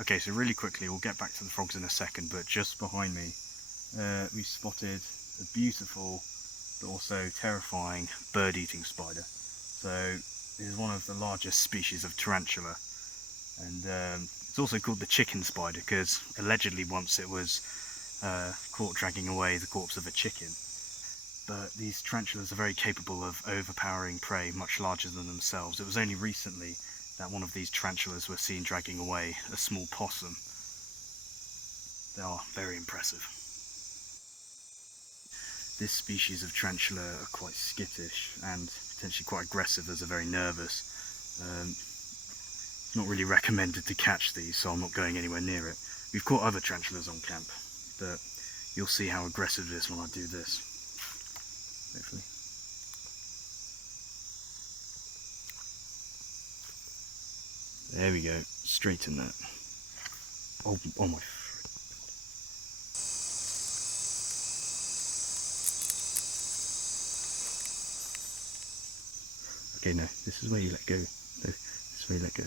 Okay, so really quickly, we'll get back to the frogs in a second, but just behind me, we spotted a beautiful but also terrifying bird-eating spider. So it is one of the largest species of tarantula, and it's also called the chicken spider because allegedly once it was caught dragging away the corpse of a chicken. But these tarantulas are very capable of overpowering prey much larger than themselves. It was only recently that one of these tarantulas was seen dragging away a small possum. They are very impressive. This species of tarantula are quite skittish and potentially quite aggressive as they're very nervous. It's not really recommended to catch these, so I'm not going anywhere near it. We've caught other tarantulas on camp, but you'll see how aggressive it is when I do this. Hopefully. There we go, straight in that. Oh my. Okay, no, this is where you let go. No, this is where you let go.